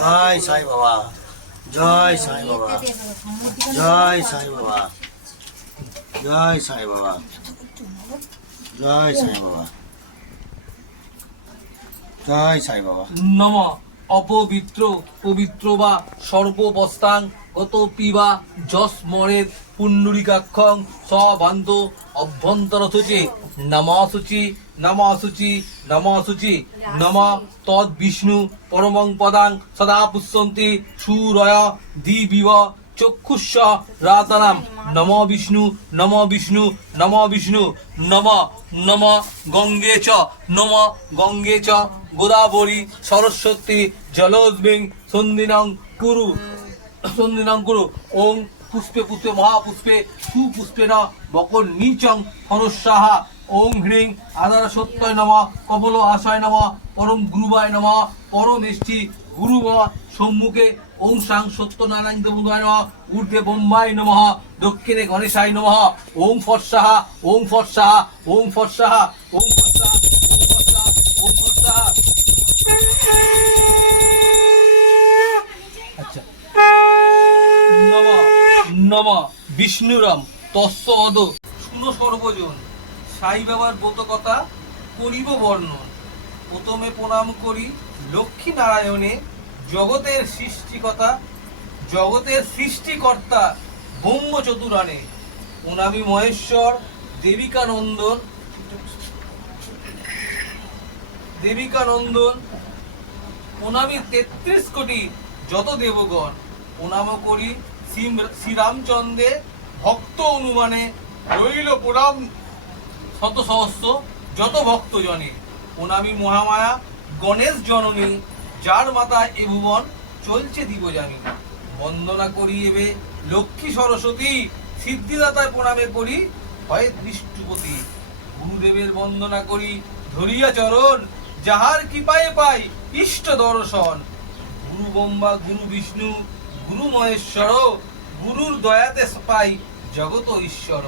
জয় সাই বাবা, জয় সাই বাবা, জয় সাই বাবা, জয় সাই বাবা, জয় সাই বাবা, জয় সাই বাবা। নম অপবিত্র পবিত্র বা সর্ববস্তাং গত পিবা যশ মরের পুণ্ডরিকাক্ষং সবান্ত অভ্যন্তরথুচি নমাসুচি নমাসুচি নমাসুচি নম তদ বিষ্ণু পরমং পদাং সদা পুষ্যন্তি সুরয় দিবিব চক্ষুষ রাতনাম নম বিষ্ণু নম বিষ্ণু নম বিষ্ণু নম নম গঙ্গে চ নম গঙ্গে চ গোদাবরী সরস্বতী জলোদ্বিং সন্দিনং কুরু ওং পুষ্পে পুষ্পে মহাপুষ্পে সুপুষ্পে ন বকর নিচং হরস্যাহা ওং হ্রিং আধার সত্যয় নমঃ কপল আশায় নমঃ পরম গুরুবায় নমঃ পরমেষ্ঠি গুরু সম্মুখে ওং সাং সত্যনারায়ণ দেবতায় নমঃ ঊর্ধ্বে বোম্বায় নমঃ দক্ষিণে গণেশায় নমঃ ওং ফর্সাহা ওং ফর্সাহা ওং ফর্সাহা ওং ফর্সাহা ওং ফর্সাহা ওং ফর্সাহা। আচ্ছা নম বিষ্ণুরাম তস্য অদ শুনো সর্বজন সাই বাবার ব্রত কথা করিব বর্ণন। প্রথমে প্রণাম করি লক্ষ্মী নারায়ণে জগতের সৃষ্টিকতা জগতের সৃষ্টিকর্তা ব্রহ্ম চতুরানে। প্রণামী মহেশ্বর দেবিকানন্দন দেবিকানন্দন প্রণামী ৩৩ কোটি যত দেবগণ। প্রণাম করি শ্রীরামচন্দ্রে ভক্ত অনুমানে রইল প্রণাম শত সহস্র যত ভক্ত জনে। প্রণামী মহামায়া গণেশ জননী যার মাতায় এ ভুবন চলছে দিবজানি। বন্দনা করি এবে লক্ষ্মী সরস্বতী সিদ্ধিদাতায় প্রণামে করি হয় দৃষ্টপতি। গুরুদেবের বন্দনা করি ধরিয়া চরণ যাহার কৃপায় পাই ইষ্ট দর্শন। গুরু ব্রহ্মা গুরু বিষ্ণু গুরু মহেশ্বর গুরুর দয়াতে পাই জগত ঈশ্বর।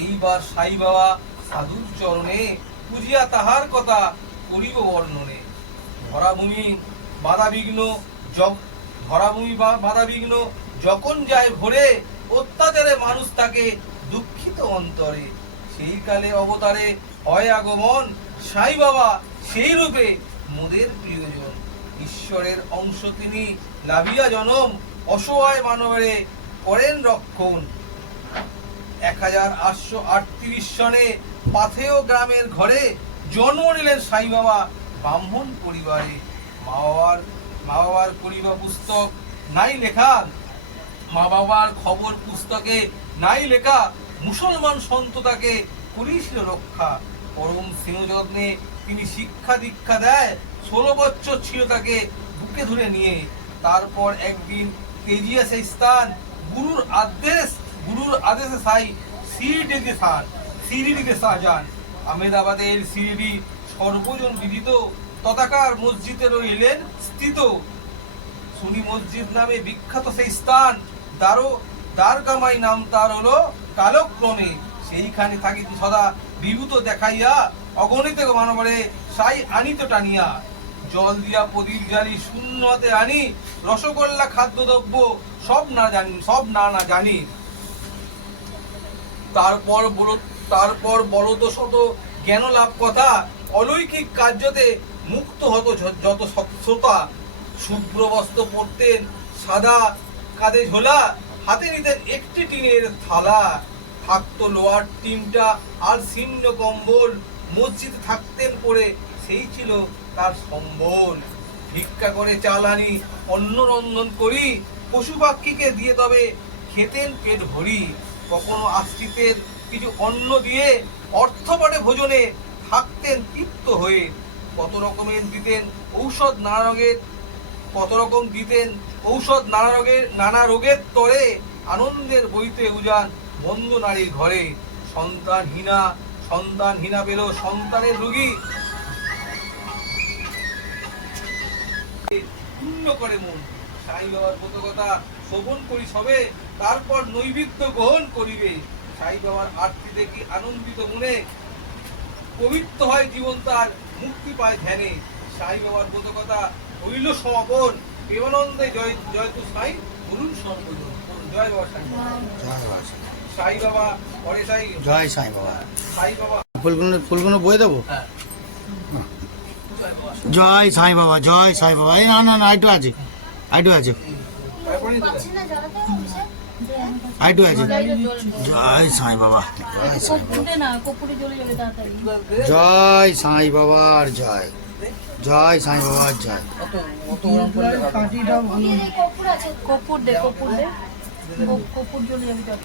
এইবার সাই বাবা সাধুর চরণে পুজিয়া তাহার কথা করিব বর্ণনে। ধরাভূমি বাধা বিঘ্ন যখন যায় ভরে অত্যাচারে মানুষ তাকে দুঃখিত অন্তরে। সেই কালে অবতারে হয় আগমন সাই বাবা সেই রূপে মোদের প্রিয়জন। ঈশ্বরের অংশ তিনি লাভিয়া জনম অসহায় মানবেরে করেন রক্ষণ। 1838 সনে পাথেয় গ্রামের ঘরে জন্ম নিলেন সাই বাবা ব্রাহ্মণ পরিবারে। মা বাবার পরিবার পুস্তক নাই লেখা মা বাবার খবর পুস্তকে নাই লেখা মুসলমান সন্ত তাকে করিছিল রক্ষা। পরম স্নেহ যত্নে তিনি শিক্ষা দীক্ষা দেয় 16 বছর ছিল তাকে বুকে ধরে নিয়ে। তারপর একদিন তেজিয়া সেই স্থান গুরুর আদেশে সাই শিরডিতে যান। আহমেদাবাদের শিরডি সর্বজন বিদিত তথাকার মসজিদে রইলেন স্থিত। সুনি মসজিদ নামে বিখ্যাত সেই স্থান দ্বারকামাই নাম তার হলো কালক্রমে। সেইখানে থাকিতে সদা বিভূত দেখাইয়া অগণিত মানবরে সাই আনিত টানিয়া। জল দিয়া প্রদীপ জ্বালি শূন্য হাতে আনি রসগোল্লা খাদ্যদ্রব্য সব না জানি। তারপর বলত শত জ্ঞান লাভ কথা অলৌকিক কার্যতে মুক্ত হতো যত শ্রোতা। শুভ্র বস্ত্র পরতেন সাদা কাঁধে ঝোলা হাতে নিতেন একটি টিনের থালা। থাকতো লোহার টিনটা আর ছিন্ন কম্বল মসজিদে থাকতেন পড়ে সেই ছিল তার সম্বল। ভিক্ষা করে চাল আনি অন্ন রন্ধন করি পশু পাখিকে দিয়ে তবে খেতেন পেট ভরি। কখনো আশ্রিতের কিছু অন্ন দিয়ে অর্থপটে ভোজনে থাকতেন তৃপ্ত হয়ে। কত রকম দিতেন ঔষধ নানা রোগের তরে আনন্দের বইতে উজান বন্ধু নারীর ঘরে। সন্তানহীনা পেল সন্তানের রোগী পূর্ণ করে মন। সাই বাবার কত কথা শ্রবণ করি সবে তারপর নৈবেদ্য গ্রহণ করিবে। সাই বাবার আরতি দেখি আনন্দিত মনে পবিত্র হয় জীবন তার মুক্তি পায় ধ্যানে। সাই বাবার কত কথা হইল সমাপন প্রেমানন্দে জয় জয় তু সাই বলুন সর্বজন জয় বাবা সাই বাবা। জয় বাবা সাই বাবা পরে সাই জয় সাই বাবা সাই বাবা ফুলগুলো বয়ে দেবো হ্যাঁ জয় বাবা। জয় সাই বাবা জয় সাই বাবা এই না না না আইটু আছে আইটু আছে তারপরেই তো আইটু আছে জয় সাই বাবা জয় সাই জয় সাই বাবার জয় জয় সাই বাবার জয় কপুর দে কপুর জ্বলে যাবে।